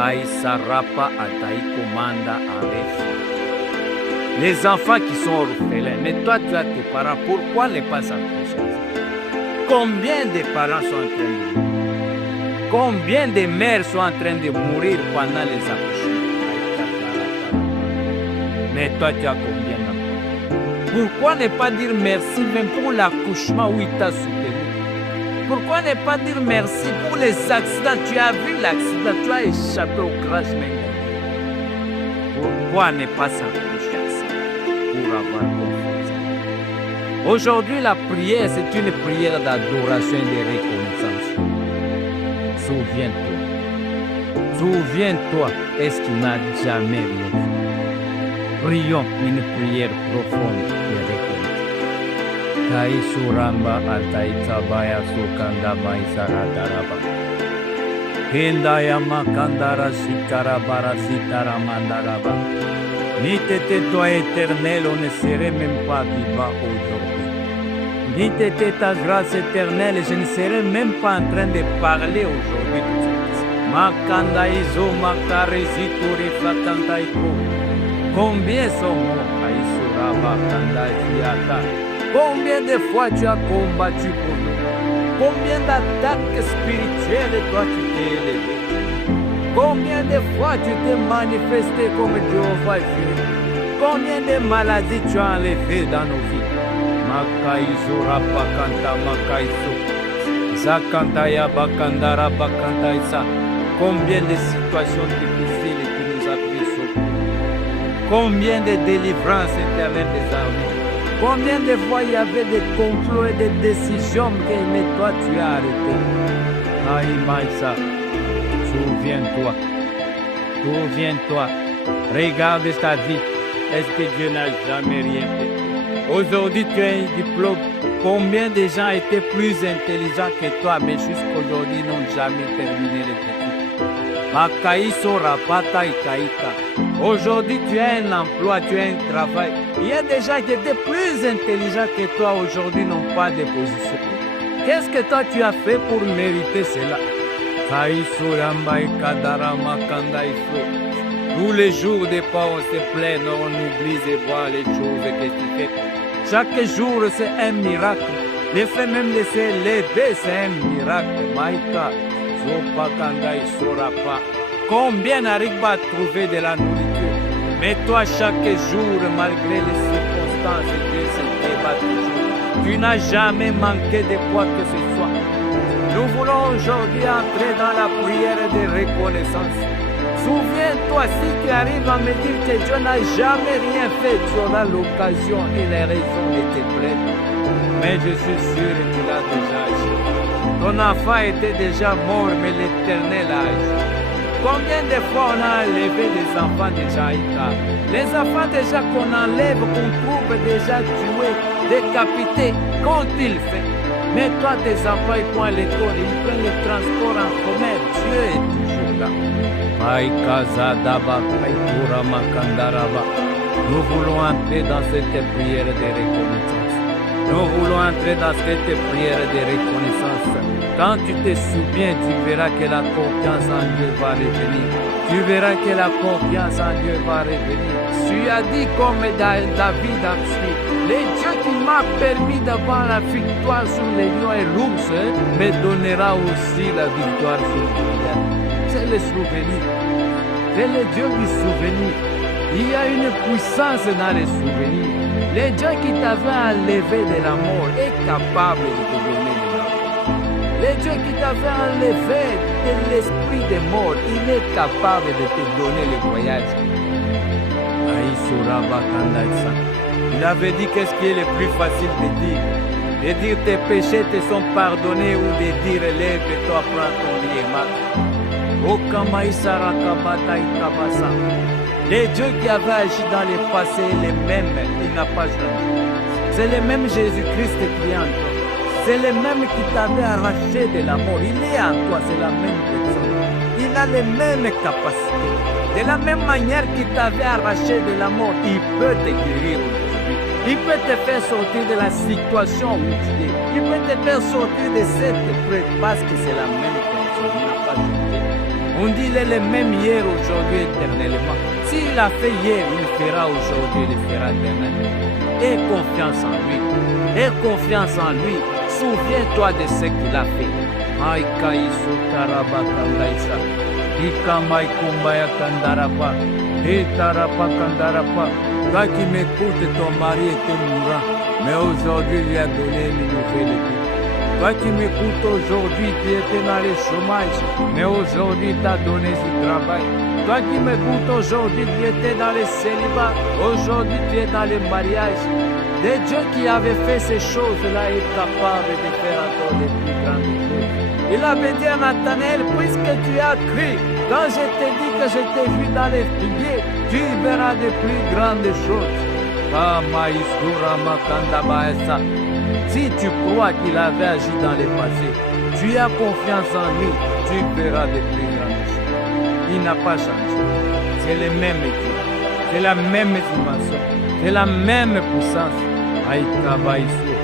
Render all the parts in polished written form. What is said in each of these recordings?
Kaïsarapa Ataï Komanda avec les enfants qui sont orphelins. Mais toi, tu as tes parents. Pourquoi ne pas s'accrocher? Combien de parents sont en train de mourir? Combien de mères sont en train de mourir pendant les accouchements? Mais toi, tu as combien d'enfants? Pourquoi ne pas dire merci même pour l'accouchement où il t'a soutenu? Pourquoi ne pas dire merci pour les accidents? Tu as vu l'accident, tu as échappé au crash maintenant. Pourquoi ne pas s'accrocher à ça pour avoir confiance? Aujourd'hui, la prière, c'est une prière d'adoration et de reconnaissance. Souviens-toi. Souviens-toi, est-ce qu'il n'a jamais rien fait? Prions une prière profonde de reconnaissance. Kai suramba altai tabaya sukanda maisara daraba. Hindaya makandara sikara barasitara mandaraba. Ni t'étais toi éternel, on ne serait même pas vivant aujourd'hui. Ni t'étais ta grâce éternelle, je ne serais même pas en train de parler aujourd'hui. Makanda izo makarezi turi fatantaiko. Combien sont morts à Isuraba kanda fiata? Combien de fois tu as combattu pour nous? Combien d'attaques spirituelles toi tu t'es élevé? Combien de fois tu t'es manifesté comme Jéhovah Jireh? Combien de maladies tu as enlevées dans nos vies? Makaizo rapakanta makaizo. Zakantaya bakandara bakantaisa. Combien de situations difficiles tu nous as pris sur nous? Combien de délivrances éternelles des armées? Combien de fois il y avait des complots et des décisions que mais toi tu as arrêté? Aïe Maïsa, souviens-toi, souviens-toi, regarde ta vie. Est-ce que Dieu n'a jamais rien fait? Aujourd'hui tu as un diplôme. Combien de gens étaient plus intelligents que toi, mais jusqu'aujourd'hui n'ont jamais terminé les études? Makaïso rapata ikaïka. Aujourd'hui, tu as un emploi, tu as un travail. Il y a des gens qui étaient plus intelligents que toi, aujourd'hui n'ont pas de position. Qu'est-ce que toi tu as fait pour mériter cela? Tous les jours des pas, on se plaint, on oublie de voir les choses que tu fais. Chaque jour, c'est un miracle. Le fait même de se lever, c'est un miracle. Maïka, Zopakanda, Isorapa. Combien n'arrive pas à trouver de la nourriture? Mais toi, chaque jour, malgré les circonstances, Dieu se débat toujours. Tu n'as jamais manqué de quoi que ce soit. Nous voulons aujourd'hui entrer dans la prière de reconnaissance. Souviens-toi, si tu arrives à me dire que Dieu n'a jamais rien fait, tu auras l'occasion et les raisons de te plaindre. Mais je suis sûr que tu l'as déjà agi. Ton enfant était déjà mort, mais l'Éternel a agi. Combien de fois on a enlevé des enfants déjà Ika? Les enfants déjà qu'on enlève, qu'on trouve déjà tués, décapités, qu'ont-ils fait? Mais toi, tes enfants, ils prennent l'école, ils prennent le transport en commun. Dieu est toujours là. Nous voulons entrer dans cette prière de reconnaissance. Nous voulons entrer dans cette prière de reconnaissance. Quand tu te souviens, tu verras que la confiance en Dieu va revenir. Tu verras que la confiance en Dieu va revenir. Tu as dit comme David a dit, le Dieu qui m'a permis d'avoir la victoire sur les lions et l'ours me donnera aussi la victoire sur les lions. C'est le souvenir. C'est le Dieu du souvenir. Il y a une puissance dans les souvenirs. Le Dieu qui t'avait enlevé de la mort est capable de te donner de la mort. Le Dieu qui t'avait enlevé de l'esprit de mort, il est capable de te donner le voyage. Il avait dit qu'est-ce qui est le plus facile de dire? De dire tes péchés te sont pardonnés ou de dire lève-toi, prends ton lit et marche. Les dieux qui avaient agi dans le passé, les mêmes, il n'a pas changé. C'est le même Jésus-Christ qui est en toi. C'est le même qui t'avait arraché de la mort. Il est en toi, c'est la même personne. Il a les mêmes capacités. De la même manière qu'il t'avait arraché de la mort, il peut te guérir aujourd'hui. Il peut te faire sortir de la situation où tu es. Il peut te faire sortir de cette épreuve parce que c'est la même personne. Il n'a pas changé. On dit il est le même hier, aujourd'hui, éternellement. S'il a fait hier, il fera aujourd'hui, il fera demain. Aie confiance en lui. Aie confiance en lui. Souviens-toi de ce qu'il a fait. Maïka iso taraba kandaisa. Ika maikumbaya kandarapa. Et tarapa kandarapa. Toi qui m'écoutes, ton mari était mourant. Mais aujourd'hui, il a donné une nouvelle vie. Toi qui m'écoutes aujourd'hui, tu étais dans le chômage, mais aujourd'hui, tu as donné du travail. Toi qui m'écoutes aujourd'hui, tu étais dans le célibat, aujourd'hui, tu es dans le mariage. Le Dieu qui avait fait ces choses-là est capable de faire encore de plus grandes choses. Il avait dit à Nathanaël, puisque tu as cru, quand je t'ai dit que je t'ai vu dans les figuiers, tu verras de plus grandes choses. Ah, Maïsura Makandabaesa. Si tu crois qu'il avait agi dans le passé, tu as confiance en lui, tu verras de plus grandes choses. Il n'a pas changé. C'est le même Dieu. C'est la même dimension. C'est la même puissance. Aïka Baïsou.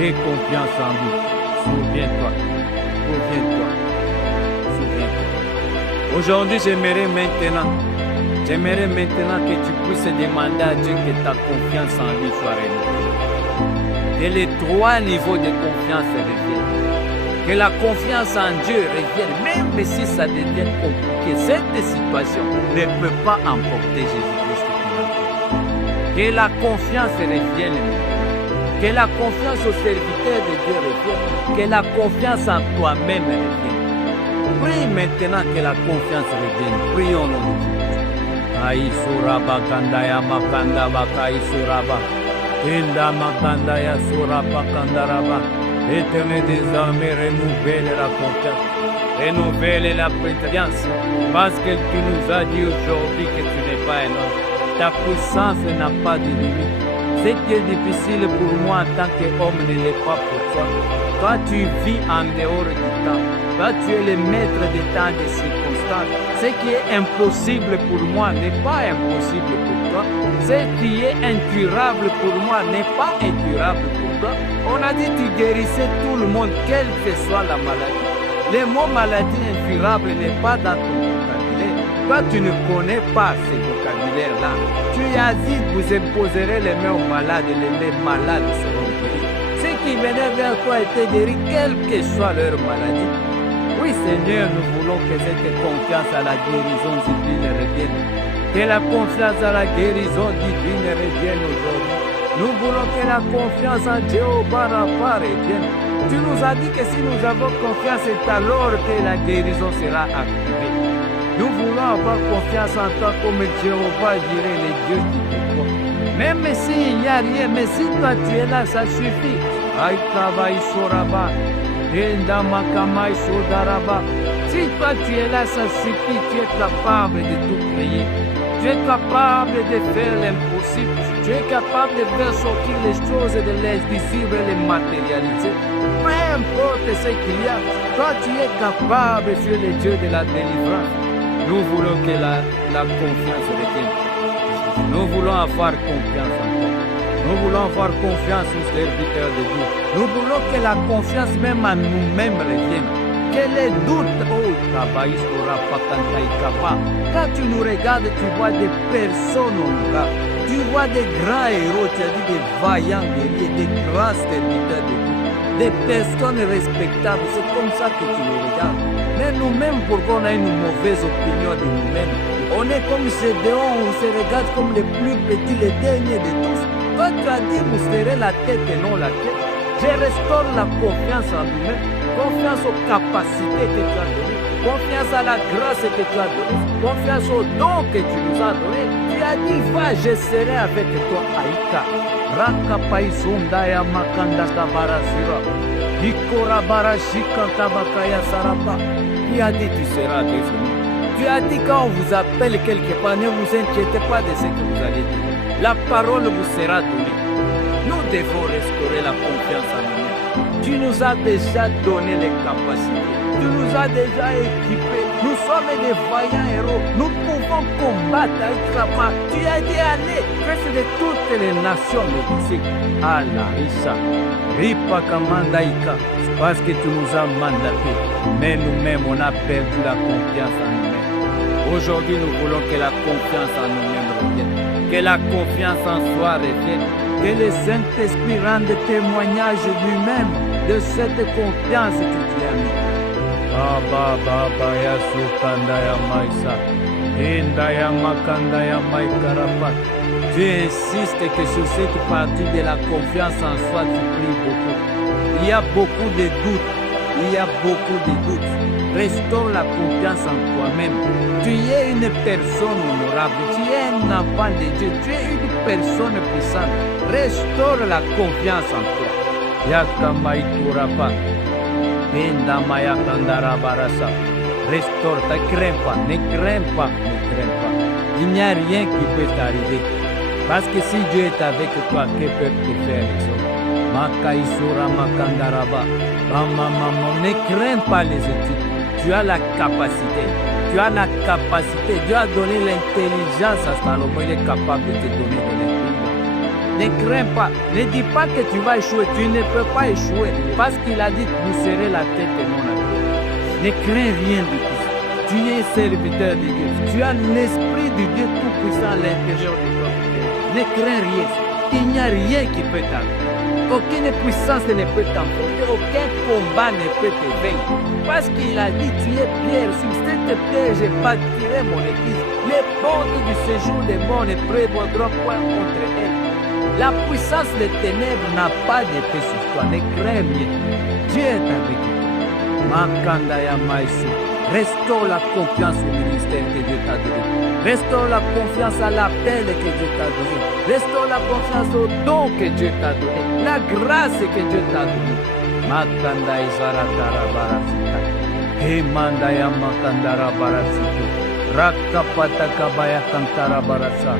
Aie confiance en lui. Souviens-toi. Souviens-toi. Souviens-toi. Aujourd'hui, j'aimerais maintenant que tu puisses demander à Dieu que ta confiance en lui soit renouvelée. Que les 3 niveaux de confiance reviennent. Que la confiance en Dieu revienne, même si ça devient compliqué. Cette situation ne peut pas emporter Jésus-Christ. Que la confiance revienne. Que la confiance au serviteur de Dieu revienne. Que la confiance en toi-même revienne. Prie maintenant que la confiance revienne. Prions nous. Aïe suraba kandaya makanda bakai suraba. Inda makandaya suraba kandaraba. Éternel des armées, renouvelle la confiance. Renouvelle la prédience. Parce que tu nous as dit aujourd'hui que tu n'es pas un homme. Ta puissance n'a pas de limite. Ce qui est difficile pour moi en tant qu'homme ne l'est pas pour toi. Toi, tu vis en dehors du temps. Toi, tu es le maître des temps et des circonstances. Ce qui est impossible pour moi n'est pas impossible pour toi. Ce qui est incurable pour moi n'est pas incurable pour toi. On a dit que tu guérissais tout le monde, quelle que soit la maladie. Le mot maladie incurable n'est pas dans ton vocabulaire. Toi, tu ne connais pas ce vocabulaire-là. Tu as dit que vous imposerez les mains aux malades et les malades seront guéris. Ceux qui venaient vers toi étaient guéris, quelle que soit leur maladie. Oui, Seigneur, nous voulons que cette confiance à la guérison divine revienne. Que la confiance à la guérison divine revienne aujourd'hui. Nous voulons que la confiance en Jéhovah Rapha revienne. Tu nous as dit que si nous avons confiance, c'est alors que la guérison sera activée. Nous voulons avoir confiance en toi comme Jéhovah Jireh, le Dieu qui te porte. Même s'il n'y a rien, mais si toi tu es là, ça suffit. Aïe, travail, soraba. Si toi tu es là, ça suffit, tu es capable de tout créer. Tu es capable de faire l'impossible. Tu es capable de faire sortir les choses de l'invisible et les matérialiser. Peu importe ce qu'il y a, toi tu es capable, tu es le Dieu de la délivrance. Nous voulons que la confiance revienne. Nous voulons avoir confiance en toi. Nous voulons avoir confiance aux serviteurs de Dieu. Nous voulons que la confiance même en nous-mêmes revienne. Que les doutes, quand tu nous regardes, tu vois des personnes au regard. Tu vois des grands héros, tu as dit des vaillants guerriers, des grands serviteurs de Dieu, des personnes respectables. C'est comme ça que tu nous regardes. Mais nous-mêmes, pourquoi on a une mauvaise opinion de nous-mêmes? On est comme ces déons, on se regarde comme les plus petits, les derniers de tous. Toi, tu as dit, vous serez la tête et non la tête. Je restaure la confiance en nous-mêmes, confiance aux capacités que tu as données, confiance à la grâce que tu as donnée, confiance aux dons que tu nous as donnés. Tu as dit, va, je serai avec toi, Aïka. Raka paisundaya makanda tabarazira. Ikora barashika tabakaya sarapa. Tu as dit, tu seras avec nous. Tu as dit, quand on vous appelle quelque part, ne vous inquiétez pas de ce que vous allez dire. La parole vous sera donnée. Nous devons restaurer la confiance en nous. Tu nous as déjà donné les capacités. Tu nous as déjà équipés. Nous sommes des vaillants héros. Nous pouvons combattre avec la main. Tu as dit allez, fais de toutes les nations médicales. Allah, Isha, Ripa Kamandaïka, parce que tu nous as mandatés. Mais nous-mêmes, on a perdu la confiance en nous-mêmes. Aujourd'hui, nous voulons que la confiance en nous-mêmes revienne, que la confiance en soi revienne, que le Saint-Esprit rende témoignage lui-même de cette confiance que tu as mis. Baba ya sukanda ya maïsa, inda ya makanda ya maïkarapa. Tu insistes que sur cette partie de la confiance en soi, tu pries beaucoup. Il y a beaucoup de doutes. Il y a beaucoup de doutes. Restaure la confiance en toi-même. Tu es une personne honorable. Tu es un enfant de Dieu. Tu es une personne puissante. Restaure la confiance en toi. Yakamaiturapa. Bendamaya kandarabarasa. Restaure. Ne crains pas. Ne crains pas. Ne crains pas. Il n'y a rien qui peut t'arriver. Parce que si Dieu est avec toi, que peuvent te faire les autres? Makaisura makandaraba. Ne crains pas les études. Tu as la capacité. Tu as la capacité. Dieu a donné l'intelligence à Salomon. Il est capable de te donner de l'intelligence. Ne crains pas. Ne dis pas que tu vas échouer. Tu ne peux pas échouer. Parce qu'il a dit, vous serez la tête et non la tête. Ne crains rien de tout ça. Tu es serviteur de Dieu. Tu as l'Esprit de Dieu Tout-Puissant à l'intérieur de toi. Ne crains rien. Il n'y a rien qui peut t'arrêter. Aucune puissance ne peut t'emporter, aucun combat ne peut te vaincre. Parce qu'il a dit, tu es pierre, sur cette pierre, je bâtirai mon église. Les portes du séjour des morts ne prévaudront point contre elle. La puissance des ténèbres n'a pas d'effet sur toi, ne crains rien. Dieu est avec toi. Makanda ya maïsou. Restaure la confiance au ministère que Dieu t'a donné. Restaure la confiance à l'appel que Dieu t'a donné. Restaure la confiance au don que Dieu t'a donné. La grâce que Dieu t'a donnée. Makanda izaratara barasita. Hemanda ya makandara barasito. Rakapata kabaya kantara barasa.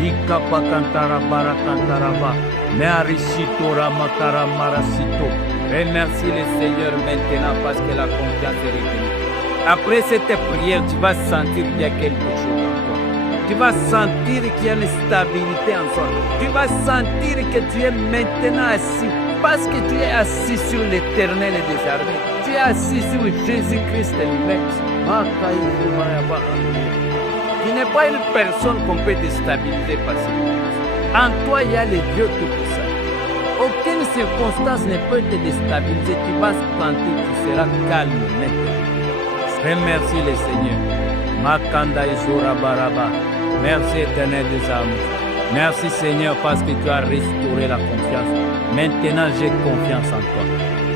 Hikapa kantara barakantaraba. Mearisito ramatara marasito. Remercie le Seigneur maintenant parce que la confiance est revenue. Après cette prière, tu vas sentir qu'il y a quelque chose en toi. Tu vas sentir qu'il y a une stabilité en toi. Tu vas sentir que tu es maintenant assis. Parce que tu es assis sur l'Éternel des armées. Tu es assis sur Jésus-Christ lui-même. Tu n'es pas une personne qu'on peut déstabiliser par cette chose. En toi, il y a le Dieu Tout-Puissant. Aucune circonstance ne peut te déstabiliser. Tu vas sentir, tu seras calme maintenant. Remercie le Seigneur. Makanda Izura Baraba. Merci Éternel des armées. Merci Seigneur parce que tu as restauré la confiance. Maintenant j'ai confiance en toi.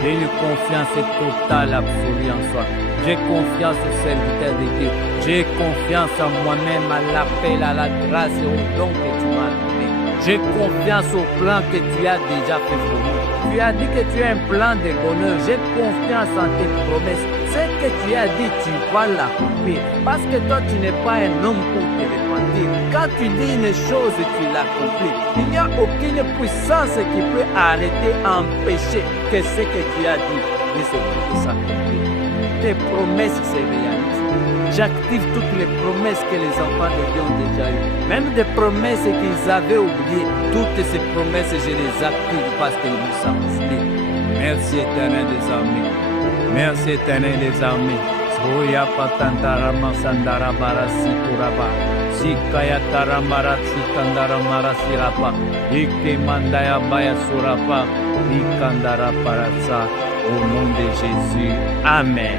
J'ai une confiance totale, absolue en soi. J'ai confiance au serviteur de Dieu. J'ai confiance en moi-même, à l'appel, à la grâce et au don que tu m'as donné. J'ai confiance au plan que tu as déjà fait pour nous. Tu as dit que tu as un plan de bonheur. J'ai confiance en tes promesses. Ce que tu as dit, tu vas l'accomplir. Parce que toi, tu n'es pas un homme pour te repentir. Quand tu dis une chose, tu l'accomplis. Il n'y a aucune puissance qui peut arrêter, empêcher que ce que tu as dit de s'accomplir. Tes promesses se réalisent. J'active toutes les promesses que les enfants de Dieu ont déjà eues. Même des promesses qu'ils avaient oubliées. Toutes ces promesses, je les active parce que nous sommes unis. Merci Éternel des armées. Merci Éternel des armées. Soya patantara masandara barasituraba. Sikaya taramara sikandara marasirapa. Ike mandaya baya surapa. Ikandara parasa. Au nom de Jésus. Amen.